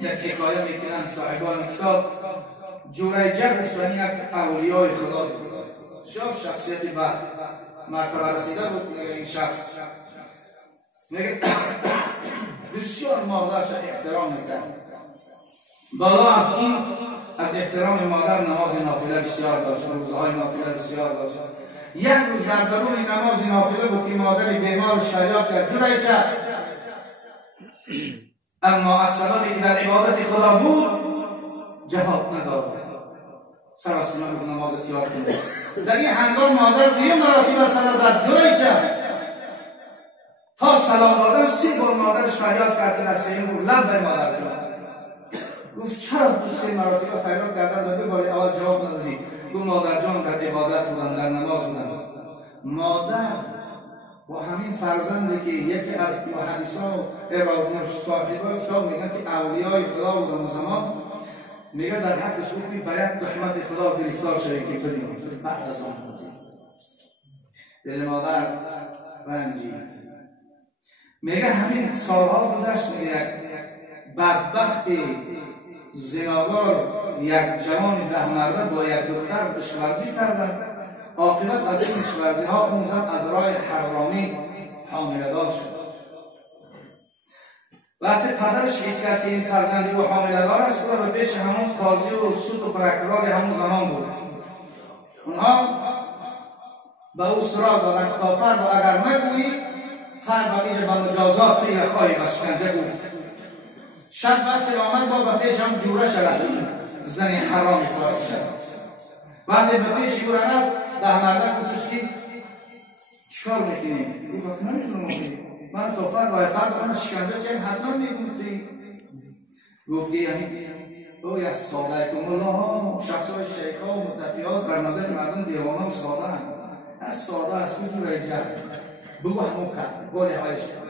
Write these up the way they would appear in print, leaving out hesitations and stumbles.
یک حکایه میکنن صاحبان کتاب، جوریجه گفتن یک اولیای خدا بود، شخصیت به مرتبه رسیده بود. میگه این شخص میگه بسیار مادرش احترام میکرد. بالا از این از احترام مادر نماز نافله بسیار داشت، روزهای نافله بسیار داشت. یک روز در درون نماز نافله بود که مادر بیمارش فریاد کرد جوریجه، اما از سببی که در عبادت خدا بود جواب نداد. سراسیمه بود نماز تیار کنه. در این هنگام مادر به مراتب سر زد جوریجه، تا سلام دادن 3 بار مادرش فریاد کرد در سه بار لب به مادر جان. گفت چرا 3 مراتب فریاد کردن داده بار اول جواب ندادی؟ گفت مادر جان در عبادت بودم، در نماز بودم. مادر با همین فرزندی که یکی از محدثان صاحبان کتاب میگن که اولیای خدا بود اون زمان، میگه در حقش گفت که باید تهمت خدا گرفتار شوی که بدیم. بعد از آن دل مادر رنجید. میگه همین سالها گذشت. میگه بدبخت زناگار یک جوان 10 مرده با یک دختر عشق‌ورزی کردن. عاقبت از این عشق‌ورزی ها اون زن از راه حرامی حامله‌دار شد. وقتی پدرش حس کرد که این فرزندی او حامله‌دار است، او به پیش همون قاضی و سود و پرکرار همون زمان بود. اونها به او سراغ دادن که تا فرد اگر نگویی فرد باقیش به مجازات توی خواهی و شکنجه گفت. شب وقتی آمد با به پیش هم جوره شد، زن حرامی فارغ شد. وقتی به پیش او رفت 10 مرده گفتش که چیکار میکنیم؟ گفت نمیدونم من تا فرد من شکنجه چه حتما میگویی. گفت که یعنی او یک ساده که ملاها شخصای شیخا و متقیات بر نظر مردم دیوانه و ساده هست. از ساده است که جوریجه بگو همون کرد باری هایش کرد.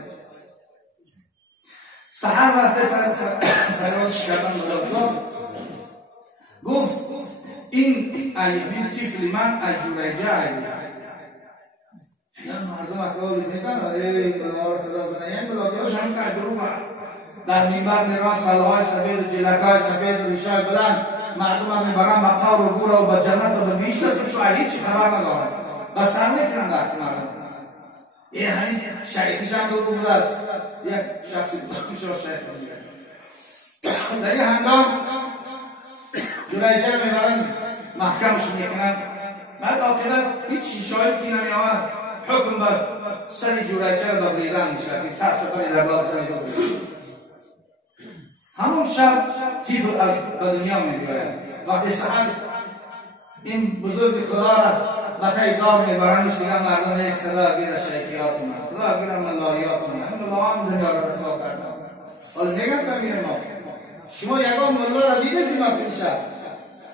سحر وقتی فراز کردن بزرگزار گفت این طفل من از جوریجه علی. یا مردم اکرالی میکنن ای بلار خدا زنه این بلاگیاش همین کشدرو با در منبر میران سلهای سفید و جلکای سفید و ریشای بلند مردم هم میبرن مطار و گورا و با جنت و بیشتر تو چو علی چی خبر ندارد بس هم میکنن در که مردم این همین شیخیش هم دو بوده است. یک شخصی بودش را شیخ بوده. در این هنگام جوریجه میبرن محکمش میکنن. بعد عاقبت هیچ شاهد که نمیآمد حکم بر سر جوریجه را بریدن میشه که سر سپری در داد سر بریدن. همون شب طفل از به دنیا میباید. وقتی سحر این بزرگ خدا را بطای دار میبرنش دیگه مردم خدا گیر شیخیات من خدا گیر ملایات من ملا هم دنیا را رسوا کردن. حالا میگم بمیر ما شما یکم ملا را دیده زیما پیشه،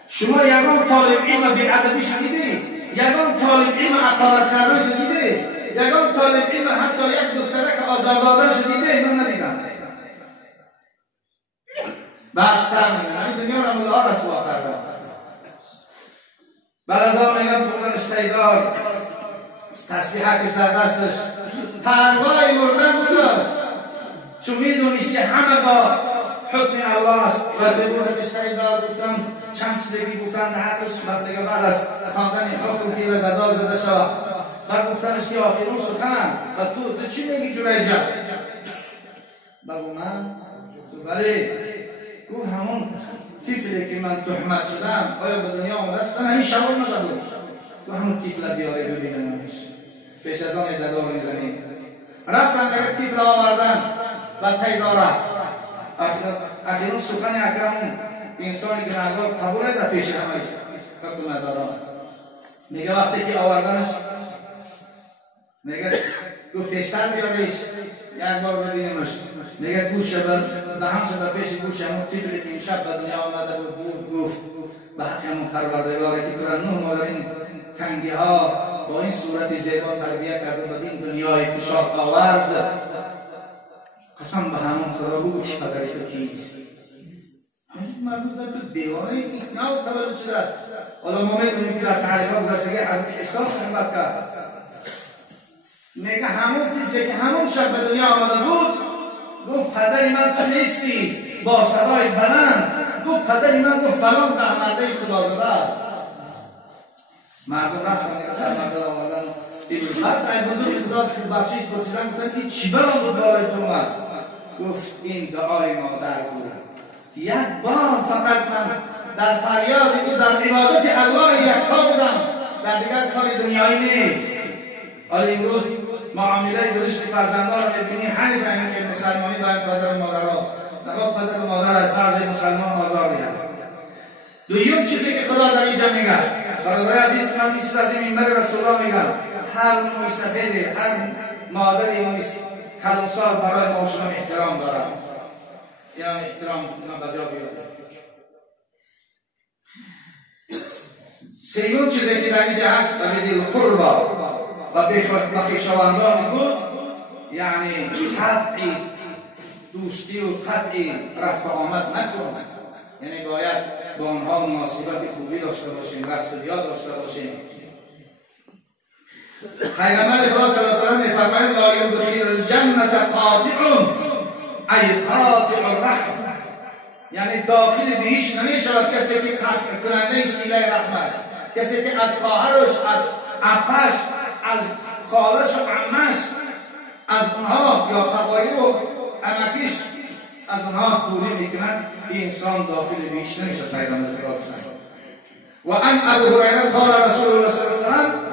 شما یکم طالب علم بی‌ادبی شدیده، یکم طالب علم عقارت کردن شدیده، یکم طالب علم حتی یک دختره که آزادادن شدیده. من ندیدم. بعد سر میگن دنیا را ملا رسوا کردن. بعد از آن میگن بودنش تیدار تسبیحکش در دستش پروای مردن بوداش چون میدونیش که همه با حکم الله است. و بودنش تیدار گفتن چند چیزی گفتن در حقش. بعد از خواندن حکم که به دار زده شد بعد گفتنش که آخرون سخن و تو چی میگی جوریجه؟ بگو من بله گفت همون طفلی که من تهمت شدم آیا به دنیا آمده است؟ همین شوال نزده و همون طفل بیاره ببینمش. پیش از آن اجازه میزنیم رفتن اگر طفل آوردن و تیداره اخیرون سخن اکرمون انسانی که نگاه قبوله در پیش همه حکم ندارم. میگه وقتی که آوردنش میگه گفت پیشتر بیاریش یک بار ببینیمش. میگه گوش دهان شد پیش گوش همون طفلی که این شب به دنیا آمده بود گفت به حق همون پروردگاری که تو را 9 ماه این تنگی ها با این صورت زیبا تربیت کرده به این دنیای کشاک آورد قسم به همون خدا بگو که پدرش تو کیست؟ همین مردم در تو دیوانه اقناع و تولد شده است. حالا ما میدونیم که در تعریفات گذشتگی حضرت عیسی صحبت کرد. میگه همون طفلی که همون شب به دنیا آمده بود گفت پدر من تو نیستی با صدای بلند گفت پدری من گفت فلان مرده خدازاده است. مردم رفتن دیگه مرده آمدن بعد ای بزرگ خدا بخشش پرسیدن گفتن این چی بلا بود بالای تو اومد؟ گفت این دعای مادر بود. یک بار فقط من در فریاد او در عبادت الله یکتا بودم، در دیگر کار دنیایی نیست. حالا امروز معامله درشت فرزندان را ببینیم حریف این که مسلمانی باید پدر و مادرها نگاه پدر و مادر بعضی مسلمان آزار میدن. دویم چیزی که خدا در اینجا میگه برای حدیث من ایست از این منبر رسول الله میگم هر نوع سفیدی هر مادری اون کلانسال برای ما شما احترام دارد. یعنی احترام بجا بیاد. سیون چیزی که در اینجا هست بدید القربا و خویشاوندان خود یعنی قطعی دوستی و قطعی رفت آمد نکن. یعنی باید با آنها مناسبت خوبی داشته باشیم، رفت و بیاد داشته باشیم. پیغمبر خدا صلی الله علیه و آله می‌فرماید لا یدخل الجنة قاطع ای قاطع الرحم، یعنی داخل بهش نمیشود کسی که قطع کننده صله رحم، کسی که از خواهرش، از اپش، از خالش و عمش، از اونها یا قبایل و امکیش از اونها دوری میکنند، این انسان داخل بهش نمیشود. پیغمبر خدا فرمود و ان ابو هریره قال رسول الله صلی الله علیه و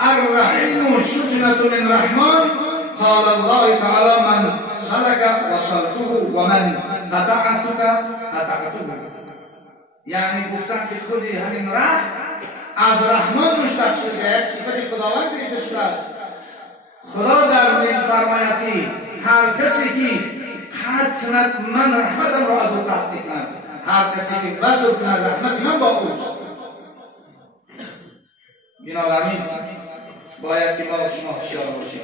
آله الرحیم شجنة للرحمن قال الله تعالی من سلك وصلته و من قطعتك قطعته. یعنی گفتن که خود همین رحم از رحمان مشتق شده، یک صفت خداوند گرفته شده است. خدا در می‌فرماید که هر کسی که قطع کند من رحمتم را از او قطع کنم، هر کسی که وصل کند رحمت من با اوست. بنابراین باید که ما شما هوشیار باشیم.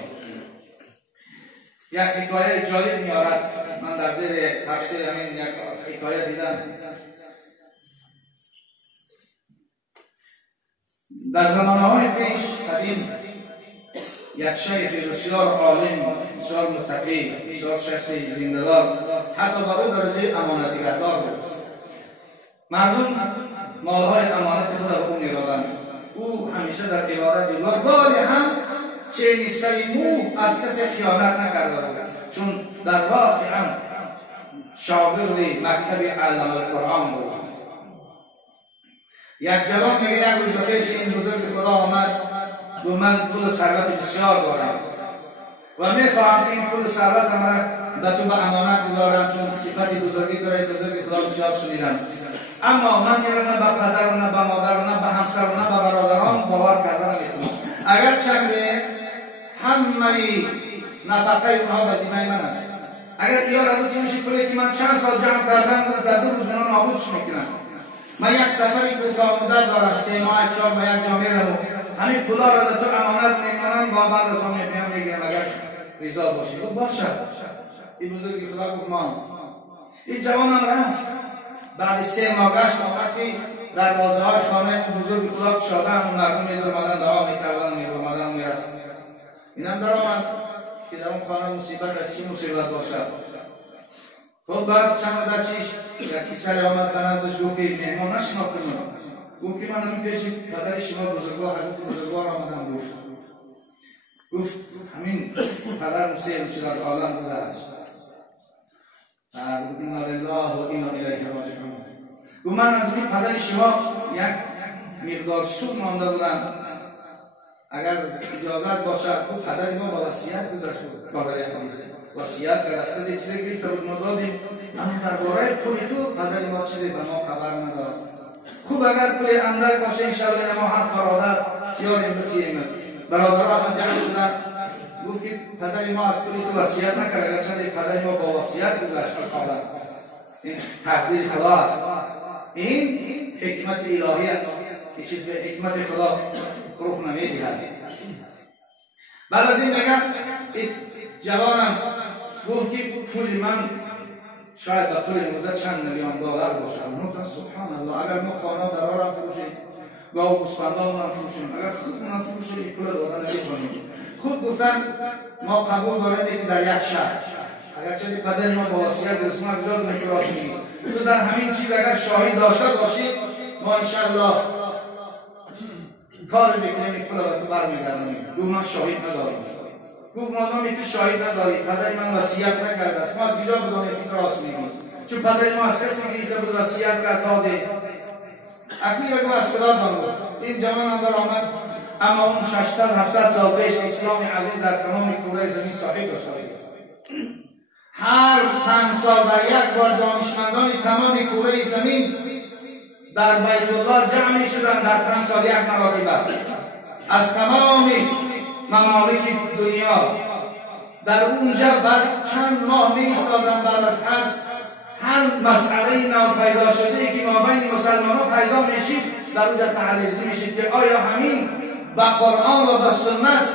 یک حکایه جالب میارد، من در زیر تفسیر همین یک حکایه دیدم. در زمانهای پیش قدیم یک شیخ بسیار عالم، بسیار متقی، بسیار شخص زنده‌دار، حتی با او درجه امانتگردار بود. مردم مالهای امانت خود را به او می‌دادند. او همیشه در عبادت بود و گاهی هم چه نصفه مو از کسی خیانت نکرده بود، چون در واقع هم شاگرد مکتب علم القرآن بود. یک جوان میگه یک روز پیش این بزرگ خدا آمد و من پول ثروت بسیار دارم و میخواهم که این پول ثروت را به تو به امانت گذارم، چون صفت بزرگی داره بزرگ خدا بسیار شنیدم، اما من یه نه به پدر و نه به مادر و نه به همسر و نه به برادران باور کردن نمیتونم. اگر چنده همه نفقه اونها به ذمه من است. اگر ایار روزی میشه پولی که من چند سال جمع کردم به 2 روز اونها نابودش میکنم. من یک سفری کوتاه دارم 3 ماه 4 ماه یک جا میرم، همین پولا را تو امانت میکنم، با بعد از آن میگیرم اگر رضا باشی. خب باشه. این بزرگی خدا گفت ما این جوان هم رفت. بعد 3 ماه گشت آمد که دروازه های خانه بزرگ خدا شده هم مردم میدار مدن دعا میکردن میرمدن میرفت. این هم در آمد که در اون خانه مصیبت از چی مصیبت باشد. خب بعد چند مدت یکی سر آمد به نزدش گفت که مهمان نشما کنم. گفت که من همین پیش پدر شما بزرگوار حضرت بزرگوار آمدم. گفت همین پدر مسیح شد از عالم گذشت. انا لله و انا الیه راجعون. گفت من از این پدر شما یک مقدار سود مانده بودم، اگر اجازت باشد گفت پدر ما با وصیت گذشت بود. پدر عزیز وصیت کرد از کسی چیزی گرفته بود ما دادیم، اما درباره پول تو پدر ما چیزی به ما خبر نداد. خوب اگر پول اندک باشه انشاءالله ما حق برادر یاریم بتیم برادرها هم جمع شدن. گفت که پدر ما از پول تو وصیت نکرد، اگر چند پدر ما با وصیت گذشت خواهد. این تقدیر خدا است. این حکمت الهی است که چیز به حکمت خدا رخ نمیدهد. بعد از این میگم جوانم گفت که پول من شاید به پول امروزه چند میلیون دلار باشه. گفتم سبحان الله، اگر ما خانه درارم فروشیم، گاو گوسفندامون فروشیم، اگر خودمون فروشیم پول دادن نمی‌کنیم. خود گفتن ما قبول داریم که در یک شهر اگر چه بدن ما با وصیت رسول الله بزرگ میکراس میگیم تو در همین چیز اگر شاهد داشته باشید ما انشاءالله کار میکنیم کلا و تو برمیگردیم دو ما شاهد نداریم گفت مادامی تو شاهد ندارید پدر من وصیت نکرده است ما از کجا بدانیم که راست میگیم چون پدر ما از کسی گرفته بود وصیت کرد داده اکی رو از خدا دانود این جوان هم آمد اما اون 600-700 سال پیش اسلام عزیز در تمام کره زمین صاحب داشته هر 5 سال در یک بار دانشمندان تمام کره زمین در بیت الله جمع شدند در 5 سال یک مراتبه از تمام ممالک دنیا در اونجا بعد چند ماه می‌ایستادند بعد از حج هر مسئله نو پیدا شده که ما بین مسلمانان پیدا میشید در اونجا تعریض میشید که آیا همین با قرآن و با سنت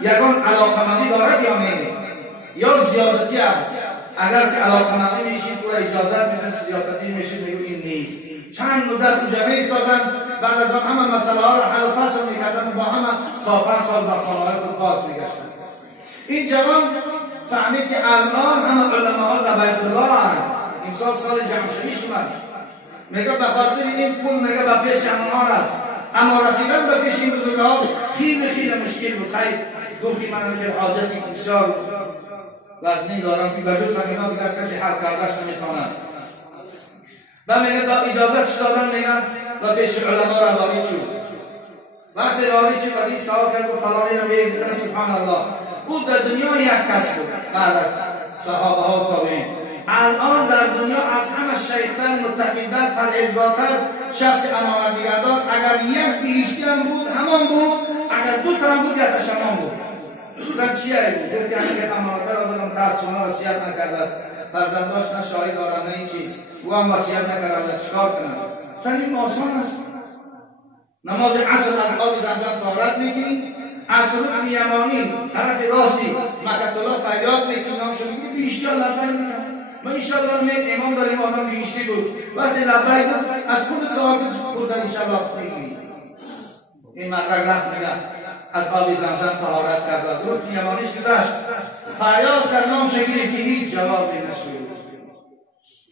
یگان علاقمندی دارد یا نه یا زیادتی است اگر که علاقمندی میشید و اجازت میدن زیادتی میشید میگو این نیست چند مدت اونجا می‌ایستادند بعد از آن همه مسئله ها را حل فصل میکردن و با همه تا 5 سال با خانه‌های خود باز میگشتن این جوان فهمید که الان همه علماء در بیت الله هستند این سال جمشیدی شمار میگه به خاطر این پول میگه به پیش همونها رفت اما رسیدن به پیش این بزرگها خیلی مشکل بود خیلی گفتی من اگر حاجتی بسیار وزنی دارم که بجز همینا دیگر کسی حل کردش نمیتواند و میگه با اجازت دادن میگه و پیش علما را وارد شد وقتی وارد شد و این سوال کرد و فلانی رو میگه سبحان الله او در دنیا یک کس بود بعد از صحابه ها تابعین الان در دنیا از همه شیطان متقی‌تر پرهیزگارتر شخص امانتگردار اگر یک بیشتر هم بود همان بود اگر دو تا هم بود یک تاش همان بود در چیه بود که اگر امانتگر را بدم تاسونا وصیت نکرده است فرزنداش نه شاهد دارن نه این چیز او هم وصیت نکرده است چیکار کنن خیلی آسان است نماز عصر از آب زمزم طهارت میگیری از رکن یمانی طرف راستی مکة الله فریاد میکنی نامشو میگیری بیشتر لبیک میگن ما انشاءالله میگیم ایمان داریم آدم بیشتری بود وقتی لبیک از خود ثوابت بودن انشاءالله میگی این مرد رفت میگه از آب زمزم طهارت کرد از رکن یمانیش گذشت فریاد کرد نامشو گرفت که هیچ جوابی نشد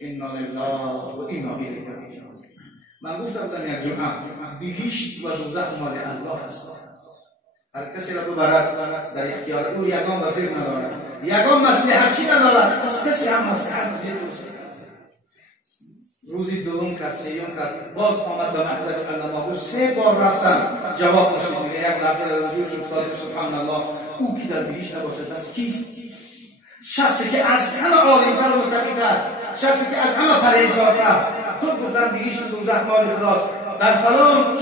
انا لله و انا الیه راجعون من گفتم در یک جمعه بهشت و دوزخ مال الله است هر کسی را ببرد در اختیار او یگان وزیر ندارد یگان مصلحتچی ندارد از کسی هم مصلحت وزیر روزی دوم کرد سیوم کرد باز آمد به محضر علما و 3 بار رفتن جواب نشد میگه یک لحظه در وجود شد سبحان الله او که در بهشت نباشد بس کیست شخصی که از همه عالی‌تر و متقی‌تر شخصی که از همه پرهیزگارتر خود گفتن بهشت و دوزخ مال خداست در فلان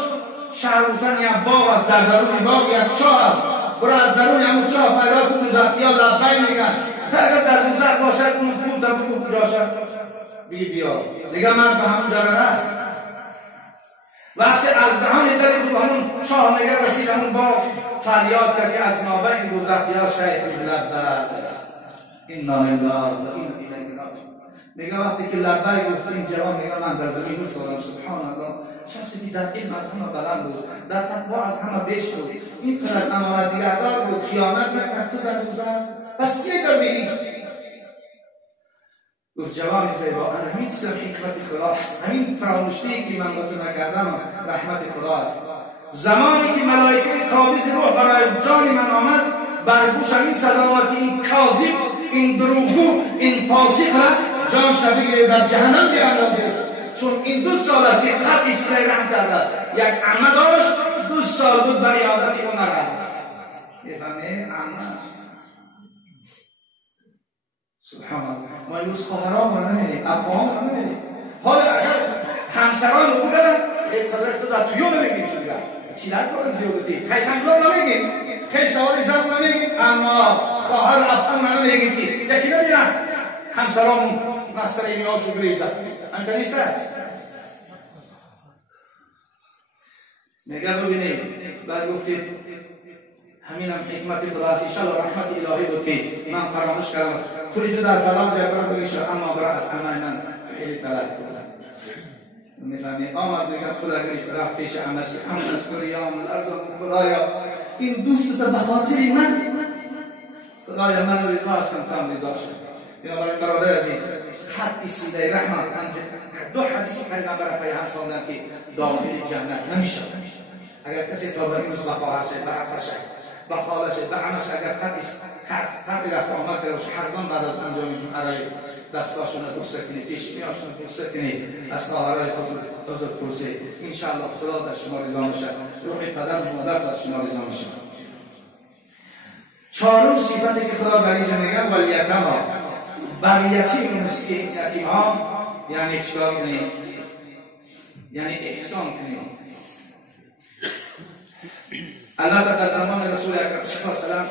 شهر بودن یک باغ است در درون باغ یک چاه است برو از درون همون چاه فریاد کن دوزخی‌ها لبیک میگن اگر در دوزخ باشد اون خوب در بگو کجا شد بگی بیا دیگه مرد به همون جا رفت وقتی از دهان در بود همون چاه نگه رسید همون باغ فریاد کرد که از نابین دوزخی‌ها شهید لبیک انا لله و انا الیه راجعون میگه وقتی که لبیک گفت این جوان میگه من در زمین افتادم سبحان الله شخصی که در علم از همه بلند بود در تقوا از همه بیش بود این قدر امانتگردار بود خیانت نکرد تو در دوزخ پس کی در بهشت گفت جوان زیبا انا همین چیزم حکمت خداست همین فراموشی که من با تو نکردم رحمت خداست زمانی که ملائکه قابض روح برای جان من آمد بر گوشم این صدا آمد که این کاذب این دروغگو این فاسق جان شبیه در جهنم بیاندازید چون این 2 سال است که قطعی صدای رحم کرده است یک عمه داشت 2 سال بود برای عادتی اون نرفت میفهمه عمه سبحان الله ما امروز خواهرام رو نمیدیم اباهام رو نمیدیم حالا اگر همسران رو بگرن قدرت تو در تویو نمیگیم شو دیگر چی نکنن زیادتی خیش انگلاب نمیگیم خیش دواری زن نمیگیم اما خواهر ابان نمیگیم که یکی نمیرن همسران مستر اینی ها شو گریزن انت نیسته میگه ببینیم بعد گفتیم همین هم حکمت خداست انشاءالله رحمت الهی بود که من فراموش کردم توی تو در فلان جای برم بگیش اما برای از همه من خیلی طلب کردم میفهمی آمد میگم خدا گریفت رفت پیش همش که همه از کریام الارزم خدایا این دوست تو بخاطر من خدایا من رضا هستم تام رضا شد بنابراین برادر عزیز خط سیده رحمت دو حدیث پیغمبر پیام خواندن که داخل جنت نمیشه. اگر کسی تا به این روز به خواهرش، به عقلش، به خالش، به عمش اگر خط رفت آمد کرده باشه، حتما بعد از انجامشون عرای دستاشون رو درست کنید، پیشونیاشون رو درست کنید، از خواهرای حضور پرسید. انشاءالله خدا در شما رضا میشه، روح پدر و مادر در شما رضا میشه. چهارم صفتی که خدا در اینجا میگه والیتما، بر یتیم مسکین، یتیم ها یعنی چیکار کنید؟ یعنی احسان کنید. البته در زمان رسول اکرم صلی الله علیه و سلم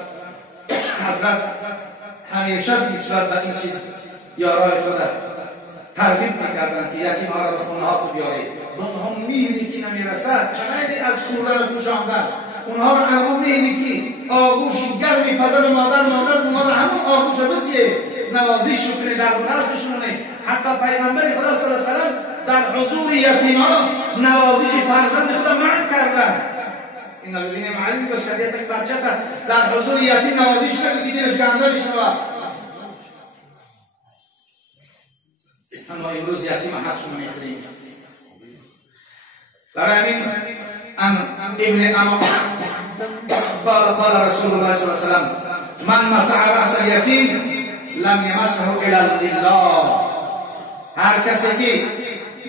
حضرت همیشه نسبت به این چیز یارای خود ترغیب میکردن که یتیم ها را به خونه ها تو بیارید. به اونها میبینی که نمیرسد، خیلی از خوردن و پوشاندن اونها را همون میبینی که آغوش گرمی پدر و مادر اونها را همون آغوش بتیه نوازش کنه، در قلب بشونه. حتی پیغمبر خدا صلی الله علیه و سلم در حضور یتیمان نوازش فرزند خدا منع کردن. این الذین معلم به شریعت یک بچه در حضور یتیم نوازش نکنه که دیرش گنده میشود. اما امروز یتیم حقشون میخریم. برای همین ابن اما قال رسول الله صلی الله علیه و سلم من مسح رأس الیتیم لم یمسه الا الله. هر کسی که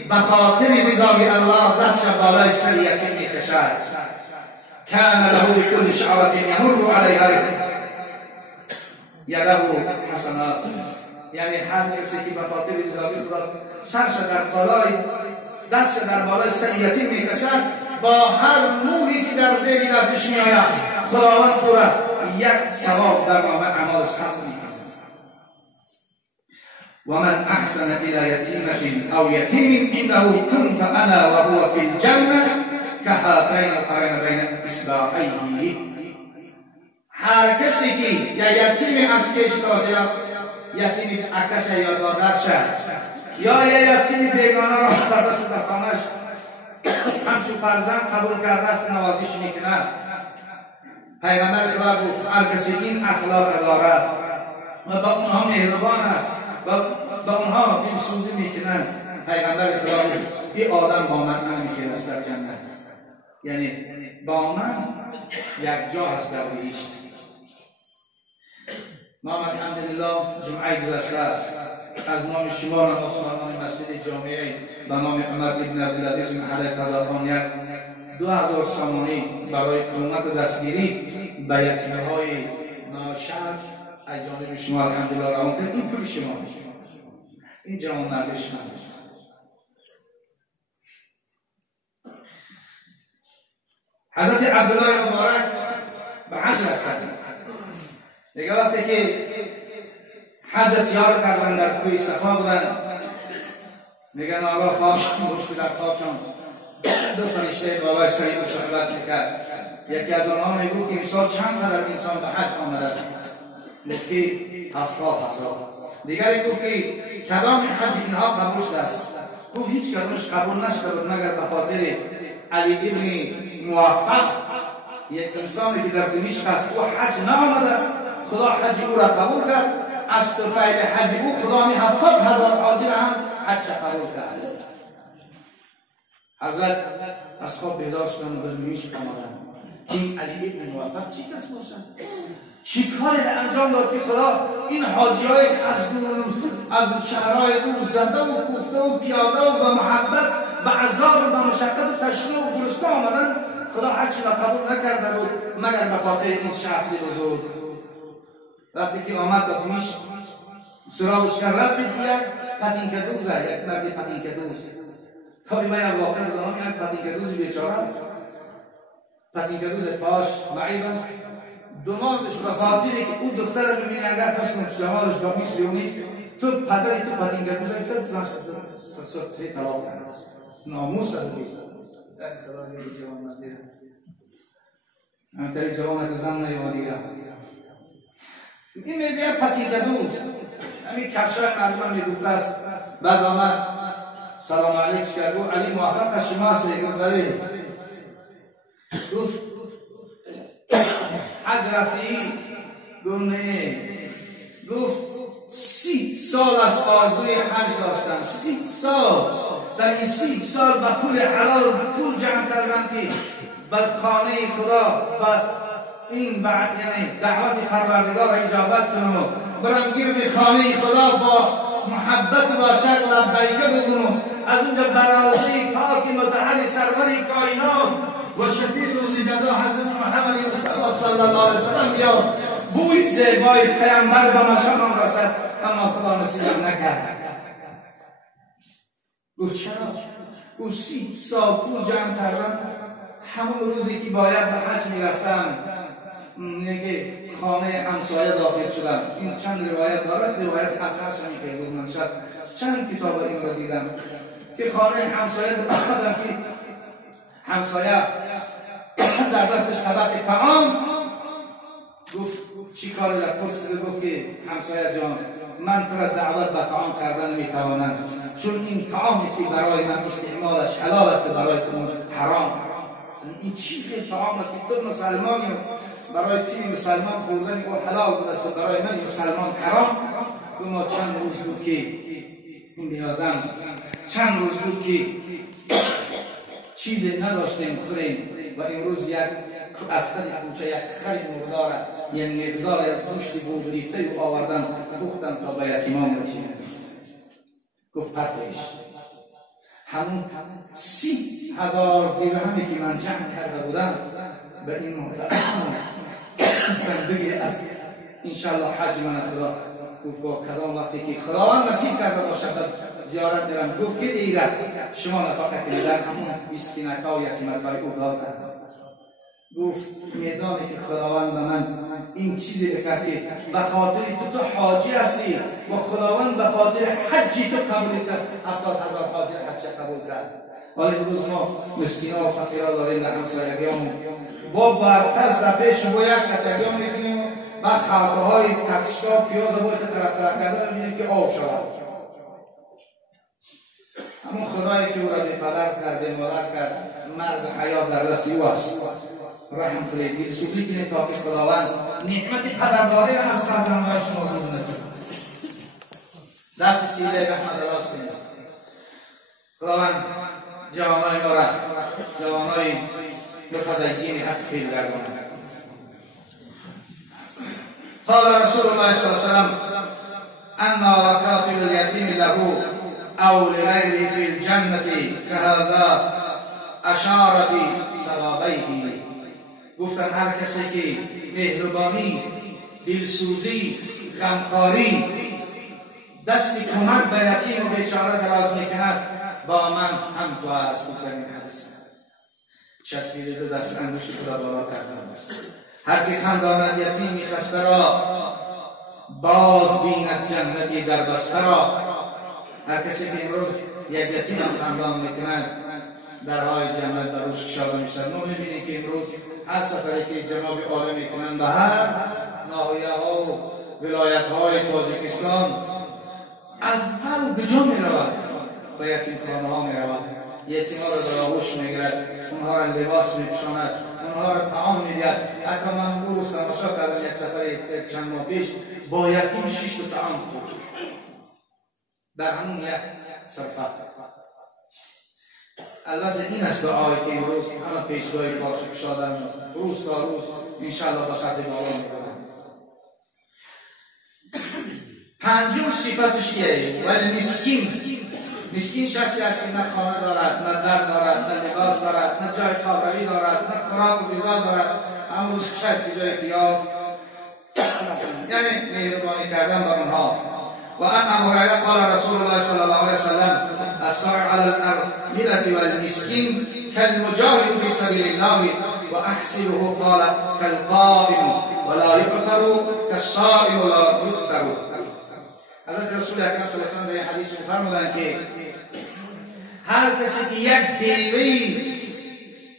به خاطر رضای الله دست بالای سر یتیم میکشد کان له بكل شعرة یمر علیها یده حسنات. یعنی هر کسی که به خاطر رضای خدا سرش در بالای دست در بالای سر یتیم میکشد با هر مویی که در زیر دستش میآید خداوند او را یک ثواب در نامه اعمال ثبت میکند. ومن احسن الى یتیمة او یتیم عنده كنت انا وهو في الجنة كهاتین القرین بین اصبعیه. هر کسی که یا یتیم از کش تازه یا یتیم عکس یا دادرش یا یتیم بیگانه را فردا در خانهش همچون فرزند قبول کرده است نوازش میکند. پیغمبر خدا گفت هر کسی این اخلاق دارد و با اونها مهربان است و با اونها دلسوزی میکنند، پیغمبر خدا گفت این آدم با من نمیخواست در جنت. یعنی با من یک جا هست در بهشت. ما الحمدلله جمعه گذشته از نام شما مسلمانان مسجد جامعه به نام عمر ابن عبدالعزیز محل قزاقان 2000 سامانی برای کمک و دستگیری به یتیمه‌های ناشر از جانب شما الحمدلله روان کرد. این پول شما، این جوانمردی شما. حضرت عبدالله مبارک به حج رفتند. دیگه وقتی که حج تیار کردن در کوی صفا بودن، میگن آقا خوابشان بود، در خوابشان دو فرشته بالای سر او صحبت میکرد. یکی از آنها میگو که امسال چند قدر انسان به حج آمده است؟ گفتی 70,000. دیگری گفت که کدام حج اینها قبول شده است؟ گفت هیچ کدامش قبول نشده بود مگر به خاطر علی ابن موفق، یک انسانی که در دمشق است او حج نآمده است، خدا حج او را قبول کرد. از طرفین حج او خدا 70,000 حاجی را هم حج قبول کرد. حضرت از خواب بیدار شدن و به دمشق آمدند. این علی ابن موفق چی کس باشد؟ چی کاری را انجام داد که خدا این حاجی‌های از شهرهای دور زنده و کوفته و پیاده و به محبت و عذاب و به مشقت و تشنه و گرسنه آمدن، خدا حج را قبول نکرده بود مگر به خاطر این شخص بزرگ. وقتی که آمد به دمشق سراغش کرد، رفت یک پتینکدوز، یک مرد پتینکدوز. کاری باید واقع بدانم یک پتینکدوز بیچاره، پتینکدوز پاش معیب است. دماغش به خاطری که او دختر رو ببینی اگر حسن جمالش با مثل او نیست، تو پدری تو پتینکدوز افتاد بزنش سطری طلاق کرده است. ناموس از بود. در سلام یک جوان ندیره. همینطوری جوان که زن نیوانیگه. این میگه پتینکدوز. همین کفشای مردم میگفته است. بعد آمد سلام علیک کرد. گفت علی موفق از شماست. گفت حج رفتی؟ گفت نه. گفت 30 سال از آرزوی حج داشتم. 30 سال. در این 30 سال با پول حلال پول جمع کردم که بر خانه خدا و این بعد یعنی دعوت پروردگار اجابت کنم، برم گرد خانه خدا با محبت و شوق و لبیک بگم، از اونجا براوزه پاک متحد سرور کائنات و شفیع روز جزا حضرت محمد مصطفی صلی الله علیه وسلم یا بوی زیبای پیامبر به مشامم رسد، اما خدا نصیب نکرد. گفت چرا؟ گفت 30 سال پول جمع کردم، همون روزی که باید به حج میرفتم میگه خانه همسایه داخل شدم. این چند روایت دارد، روایت حساس میگه من شب چند کتاب این رو دیدم که خانه همسایه دادم که همسایه در دستش طبق طعام. گفت چی کار در پرسید؟ گفت که همسایه جان من تو را دعوت به طعام کردن نمیتوانم، چون این طعام است که برای من استعمالش حلال است و برای تو حرام. این چی خیلی طعام است که تو مسلمانی برای تیم مسلمان خوردن او حلال بود است و برای من مسلمان حرام. و ما چند روز بود که این بیازم چند روز بود که چیزی نداشتیم خوریم و امروز یک از کوچه یک خری مردار یک مقدار از گوشت بود ریفته و آوردن پختم تا به یتیمان بچینم. گفت پرتش همون 30,000 درهمی که من جمع کرده بودم به این محترم بگیر از انشاءالله حج من خدا. گفت با کدام وقتی که خداوند نصیب کرده باشه زیارت میرم. گفت که دیگر شما نفقه کنید در همون مسکینکا و یتیمک برای او داد. گفت میدانی که خداوند به من این چیزی بکرد که به خاطر تو حاجی هستی و خداوند به خاطر حجی تو قبول کرد 70,000 حاجی حج قبول کرد. ولی امروز ما مسکینا و فقیرا داریم در همسایگیامون با برتز در پیش با یک کتگیام میکنیم و خلقه های تکشکا پیاز باید ترک کرده میبینیم که آب شود. همون خدایی که او را به پدر کرد به مادر کرد مرد حیات در دست او است. رحم خلیدی صوفی کنید تا که خداوند نعمت قدرداری را از فرزندهای شما دور نکنید. دست سیده رحمت دراز کنید. خداوند جوانای ما را جوانای متدین حق پیل گرداند. قال رسول الله صلی الله علیه وسلم اما وکافل الیتیم له او لغیره فی الجنة كهذا اشار بصوابیه. گفتن هر کسی که مهربانی، دلسوزی، غمخواری، دست کمک به یتیم و بیچاره دراز میکند با من هم تو است. گفتن این حدیث چسبیده دو دست انگشت خدا بالا کردن. هر که خنداند یتیمی خسته را باز بیند جنتی در بسته را. هر کسی که امروز یک یتیم هم خندان میکند درهای جنت در روش کشاده میشد. ما میبینیم که امروز هر سفری که جناب عالی میکنن به هر ناحیه ها و ولایت های تاجیکستان اول به جا میرود به یتیم خانه ها میرود، یتیم ها را در آغوش میگیرد، اونها را لباس میپوشاند، اونها را طعام میدهد. حتی من دو روز تماشا کردم یک سفر چند ماه پیش با یتیم 6 تا طعام خورد در همون یک سفر. البته این است دعایی که امروز همه پیشگاه کاشف شدن روز تا روز انشاءالله به سطح بالا می‌برند. پنجم صفتش چیه؟ ولی مسکین شخصی است که نه خانه دارد، نه در دارد، نه لباس دارد، نه جای خوابروی دارد، نه خوراک و غذا دارد. اما روز شخصی جای که یافت یعنی مهربانی کردن بر آنها. و عن هريرة قال رسول الله صلى الله عليه وسلم الصائم على الأرملة والمسكين كالمجاهد في سبيل الله وأحسبه قال كالقائم ولا يؤثر كالصائم ولا يفطر. حضرت رسول اکرم صلی الله علیه و سلم در حدیث فرمودند که هر کسی که یک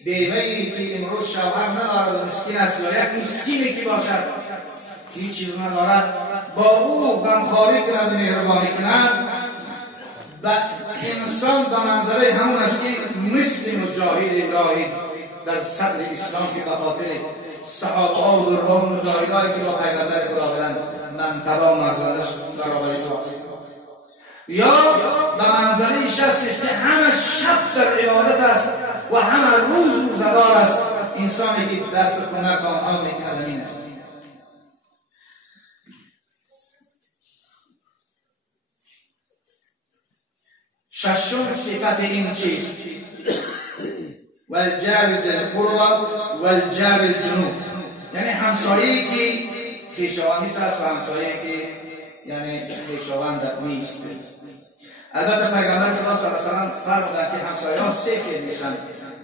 بیوه‌ای که امروز شوهر ندارد و مسکین است یا یک مسکینی که باشد هیچ چیز ندارد با او غمخواری کند و مهربانی کند و انسان به منزله همون است که مثل مجاهد ابراهیم در صدر اسلام که به خاطر صحابه ها و دربان و مجاهدهایی که با پیغمبر خدا بودند منطقه و مرزادش برابری سواست، یا به منزله شخصش که همه شب در عبادت است و همه روز روزدار است، انسانی که دست کمک به آنها میکند این است. ششم صفت این چیست؟ والجار ذی القربى والجار الجنوب، یعنی همسایه‌ای که خویشاوندی است و همسایه‌ای که یعنی خویشاوند نیست. البته پیغمبر خدا صلی الله علیه و سلم فرمودند که همسایه‌ها سه قسم میشن.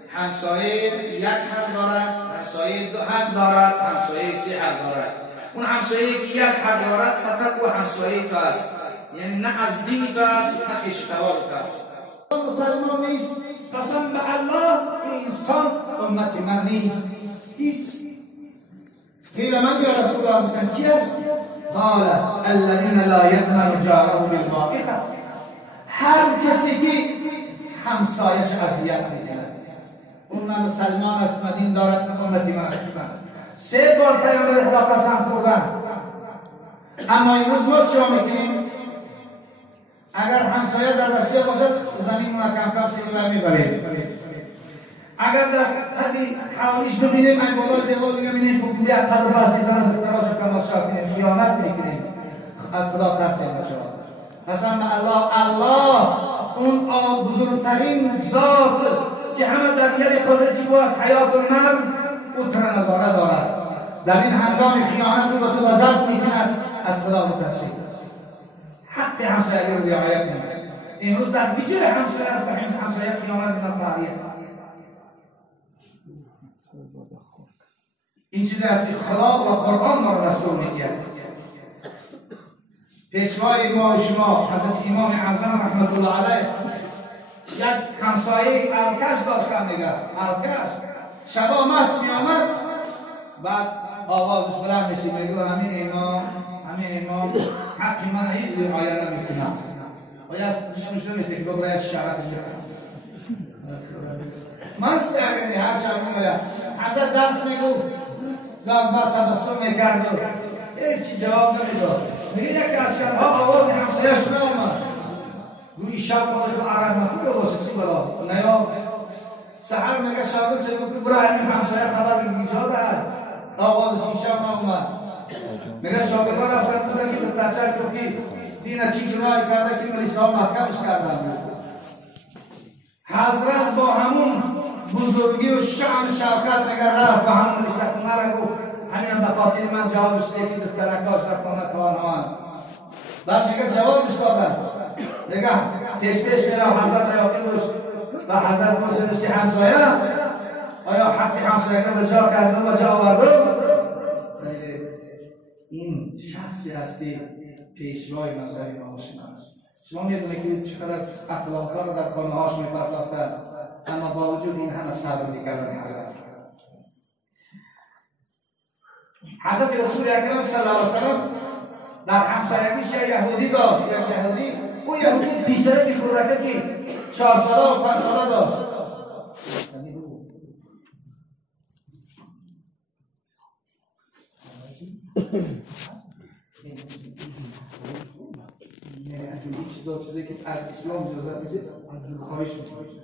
همسایه یک حق دارد، همسایه دو حق دارد، همسایه سه حق دارد. اون همسایه‌ای که یک حق دارد فقط او همسایه تو است، یعنی نه از دین تو است نه خویشتوار تو است. مسلمان نیست، قسم به الله انسان امت من نیست. قیل من یا رسول الله، گفتن کی است؟ قال الذين لا يأمن جاره بالبائقة، هر کسی که همسایش اذیت میکنه اون نه مسلمان است نه دین دارد نه امتی من است. سه بار پیامبر خدا قسم خوردن. اما امروز ما چرا میکنیم؟ اگر همسایه در رسیه باشد زمین اون کم کم سیگار میبریم، اگر در قدی حوالیش ببینیم این بالا دیوار ببینیم بکنیم یک قدر بستی زنه دکتراش تماشا کنیم، خیانت میکنیم. از خدا ترسیم بشود. قسم الله اون بزرگترین ذات که همه در ید قدرتی با از حیات و مرد او تر نظاره دارد. در این هنگام خیانت او به تو وضعت میکند. از خدا بترسید، حق همسایه رو رعایت کنید. امروز در وجود همسایه است، به همسایه خیانت میکنند. تاریخ این چیزی است که خدا و قرآن ما را دستور می‌دهد. پیشوای ما و شما حضرت امام اعظم رحمت الله علیه یک همسایه الکش داشتن دیگر. الکش شبا مست می‌آمد، بعد آوازش بلند میشه میگه همین امام حق من هیچ رعایت نمی‌کنه. باید نمیشه میگه برای شرط مست اگر هر شب میگه حضرت درس میگفت گاه تبسم میکرد و هیچ جواب نمیداد. میگه یک از شبها آواز همسایه‌اش میآمد، گویی شب باید عرب نخوده باشه چی بلا نیا. سحر میگه شاگرد چه گفت برای همین همسایه خبر ایجاد است، آوازش این شب نآمد. میگه شاگردان رفتن بودن که دفترچه تو که دین چی گناهی کرده که مریض ها محکمش کردن. حضرت با همون بزرگی و شأن شوکت نگر رفت و همون رسالت مرا گفت همین به خاطر من جوابش دیگه دفترکاش در خانه کانوان. بس دیگه جوابش دادن. دیگه پیش میره حضرت حیاتی روش و حضرت پرسیدش که همسایه آیا حق همسایه رو به جا کرده و جا آورده؟ این شخصی است که پیشوای مذهب امام است. شما میدونید که چقدر اخلاق‌ها رو در خانه‌هاش می‌پرداختن، اما با وجود این همه صبر می‌کردن. حضرت رسول اکرم صلی الله علیه و سلم در همسایگیش یک یهودی داشت. او یهودی پیسرکی خردکه که 4 ساله و 5 ساله داشت. این چیزی که از اسلام اجازه میدید خواهش میکنید.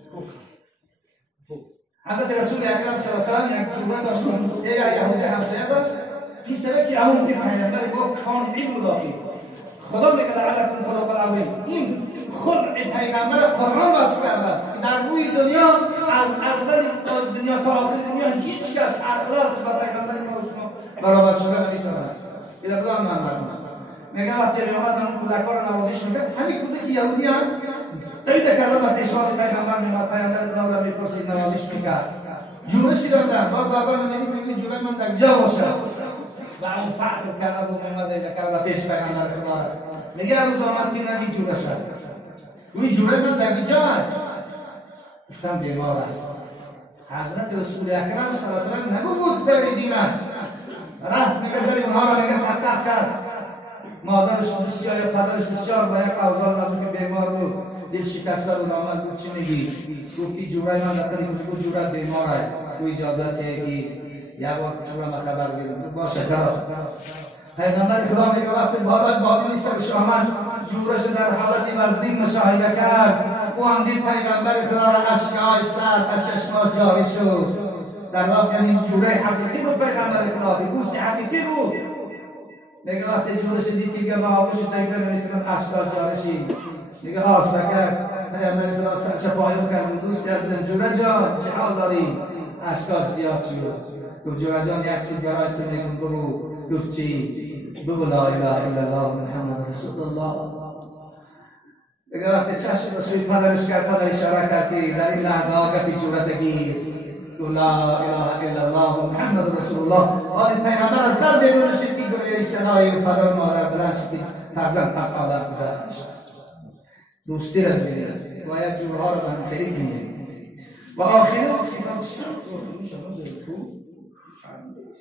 حضرت رسول اکرم صلی الله علیه و سلم یک جمله داشت، یک یهودی همسایه داشت، پسره که همون پیامبر با کان علم داشت. خدا میگه لعلکم خلق العظیم، این خلق پیغمبر قرآن وصف کرده است که در روی دنیا از اول دنیا تا آخر دنیا هیچ کس اخلاقش با پیغمبر ما و شما برابر شده نمیتونه. اینا بدان من نکنم. میگه وقتی قیامت اون کودک‌ها رو نوازش میکنه، همین کودک یهودی هم تایید کردن با پیشواز پیغمبر میاد، پیغمبر خدا رو میپرسید نوازش میکرد. جمله چی دادن؟ بابا میگه جمله من در جا باشه. و اون فعل کرده بود میاد ذکر و پیش پیغمبر خدا. میگه روز آمد که ندید جمله شد. اون جمله من در جا گفتم بیمار است. حضرت رسول اکرم صلی الله علیه و سلم نگفت در دیمان. رفت میگه در اونها رو میگه تحقیق کرد. مادرش بسیار یا پدرش بسیار با یک اوضاع نازک که بیمار بود، دل شکسته بود، آمد گفت چی میگی؟ گفت این جوره من نقدی بود جوره بیمار است، تو اجازت که یا بار چون خبر گیرم باشه پیغمبر خدا میگه وقتی بالا بابی سرش آمد جورش در حالتی وزنی مشاهده کرد او هم دید پیغمبر خدا را اشکهای سرد از چشمات جاری شد در واقع این جوره حقیقی بود پیغمبر خدا دوست حقیقی بود میگه وقتی جورش دید دیگه با آبش دیگه نمیتونه اشکها جاری شد دیگه آسته کرد پیغمبر خدا سرش پایین کرد دوست کرد جوره جان چه حال داری اشکها زیاد شد گفت جوره جان یک چیز برای تو میگم بگو گفت چی بگو لا اله الا الله محمد رسول الله دیگه وقتی چشم رسول پدرش کرد پدر اشاره کرد که در این لحظه ها که پیچورت گیر گفت لا اله الا الله محمد رسول الله آن پیغمبر از در بیرون شد که گویی صدای پدر و مادر بلند شد که فرزند از آدم گذشت دوستی را بگیرد باید جورها را به هم خیلی کنید و آخرین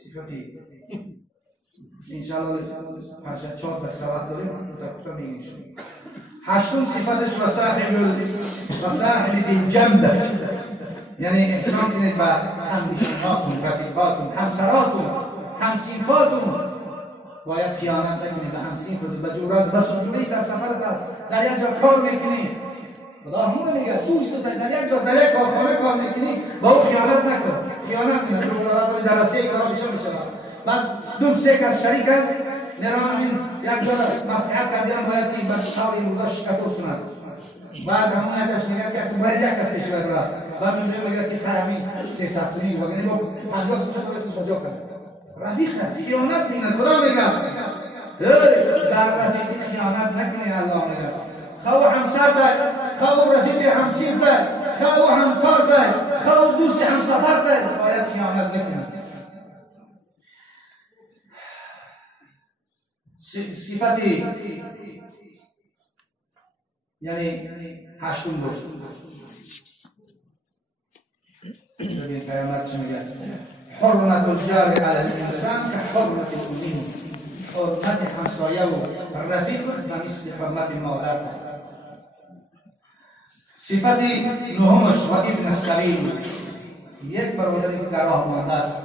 صفتی انشاءالله هرچند 4 دقیقه وقت داریم کوتاه میگیم هشتم صفتش و صاحب الجنب یعنی احسان کنید به همنشیناتون رفیقاتون همسراتون همصنفاتون باید خیانت نکنید به همصنفتون به جورات بس اونجوری در سفر در یک جا کار میکنید خدا همون میگه دوست در یک جا در یک کارخانه کار میکنی با او خیانت نکن خیانت نکن چون در راسته کارا میشه بعد دو سه کس شریک هست نرام این یک جا مصلحت کردن باید که بعد سال این روزا شکایت کنند بعد همون ازش میگه که تو باید یک کس پیش ببر بعد میگه که خیلی 300 سنی و یعنی با 50 سال باید کجا کرد رفیق خیانت نکنه خدا میگه در رفیق خیانت نکنه الله میگه خو همسر دار خو رفیق همسیف دار خو همکار دار خو دوست همسفر دار باید خیانت نکنه صفتی یعنی هشتم بود ببین پیامبر چی میگه حرمت الجار علی الانسان که حرمت الامین حرمت همسایه و رفیق و مثل حرمت مادر صفتی نهمش و ابن السبیل یک برادری که در راه مانده است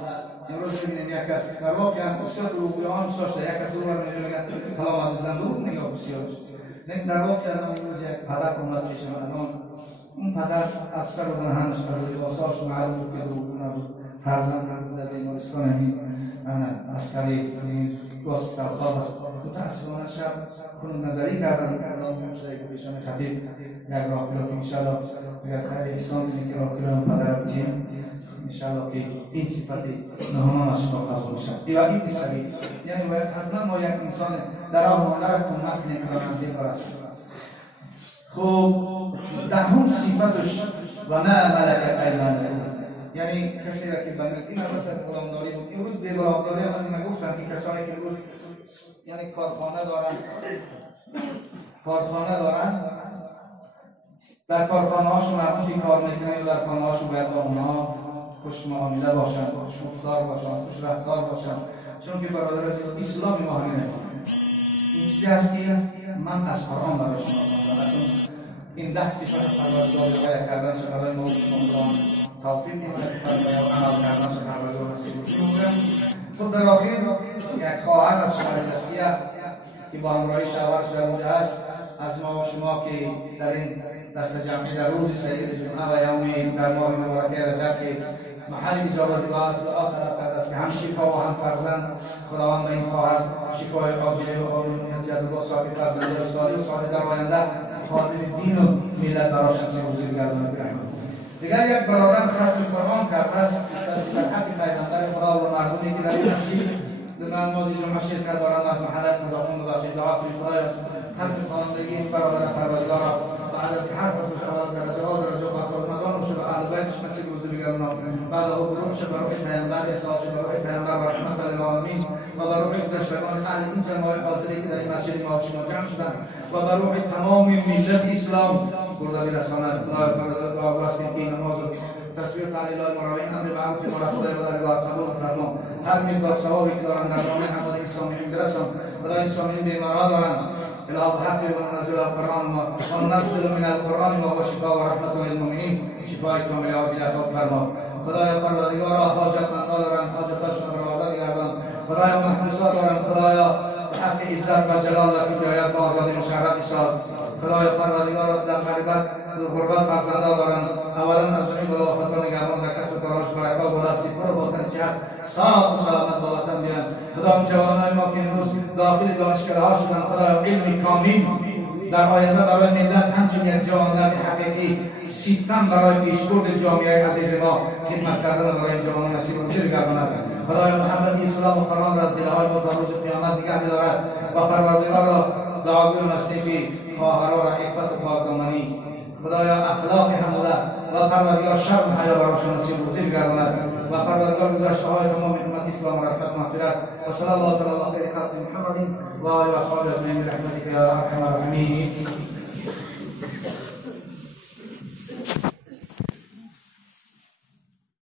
امروز ببینیم یک کس در واقع هم بسیار روحیان ساشته یک کس دور میگه سلام عزیزم دور نگاه بسیار لیکن در واقع امروز یک پدر اومد پیش من اون پدر از سر و دهنش از لباساش معلوم بود که دور نبود فرزند هم در بیمارستان همین عسکری هاسپیتال خواب است متاسفانه شب خون نظری کردن الان مشتری که پیشم خطیب یک راهپیلا که انشاءالله باید خیلی احسان کنید که راهپیلا هم پدر تیم انشاءالله که این صفتی نهمان از شما قبول میشن ایوانی بیسوی یعنی باید حتما ما یک انسان در آمانه را کمک نمیکنه منزل برسید خب دهم صفتش و نه ملکت ایمانکم یعنی کسی را که بنده این البته غلامداری بود امروز بی غلامداری هم من گفتم که کسانی که روز یعنی کارخانه دارن در کارخانه هاشون مردم کار میکنن و در خانه هاشون باید با اونها خوش معامله باشن خوش گفتار باشن خوش رفتار باشن چون که برادر اسلامی ما همین این چیزی است که من از قرآن برای شما آمدم این 10 صفت پروردگار کردن برای ما توفیق می‌کنه فرمایا و عمل کردن پروردگار هستید تو در آخر یک خواهر از شهر که با همراهی شوهرش در اونجا است از ما و شما که در این دست جمعی در روز سید جمعه و یوم در ماه مبارک رجب که محل اجابت دعا است دعا طلب کرده است که هم شفا و هم فرزند خداوند به این خواهر شفای عاجله و عاجله جلب و صاحب فرزند صالح و صالح در آینده خادم دین و ملت براش نصیب گرداند برحمت دیگر یک برادر ختم قرآن کرده است در حق پیغمبر خدا و مردمی که در این مسجد در نماز جمعه شرکت دارند از محل تضامن داشته دعا کنید خدایا ختم خوانندگی این برادر پروردگار بعد که هر وقت شود درجات خدمتان شد اهل بیتش نصیب روزی بگرداند بعد او برون شد برای پیامبر احساس شد برای پیامبر و رحمت للعالمین و برای گذشتگان اهل این جماعت حاضری که در این مسجد ما شما جمع شدند و برای تمام ملت اسلام برده برساند خدای پروردگار واسطه این نماز تصویر تعالی المرائین امر معروف و نهی عن المنکر قبول فرما هر مقدار ثوابی که دارند در راه حضرت اسلامی برسان خدای اسلامی بیماران دارند الهی بحق و نزل القرآن و نزل من القرآن و شفاء و رحمت للمؤمنین شفای کامل عاجل عطا فرما خدایا پروردگارا حاجتمندان دارند حاجتاشون رو برآورده بگردان. خدایا محبوسات دارند خدایا به حق عزت و جلال و کبریایت با آزادی مشرف بساز. خدایا پروردگارا در غربت غربت فرزندان دارند اولا از جمله بلافت و نگهبان در کسب کاراش برکات و راستی پر با تنصیحت صاف و سلامت با وطن بیان. خدا اون جوانای ما که امروز داخل دانشگاه ها شدن خدایا علم کامل در آینده برای ملت همچنین یک جوانان حقیقی سیستم برای پیشبرد جامعه عزیز ما خدمت کردن برای این جوانان نصیب و نصیب گرداند. خدای محمد اسلام و قرآن را از دلهای ما تا روز قیامت نگه بدارد و پروردگار را دعاگوی و نصیب خواهرها را عفت و پاکدامنی خدایا اخلاق حموده و پروردگار شرم حیا براشون نصیب و نصیب گرداند و پروردگار گذشته های تمام امت اسلام و رحمت مغفرت و صلی الله تعالی علی خیر خلق محمد و آله و اصحابه اجمعین برحمتک یا ارحم الراحمین.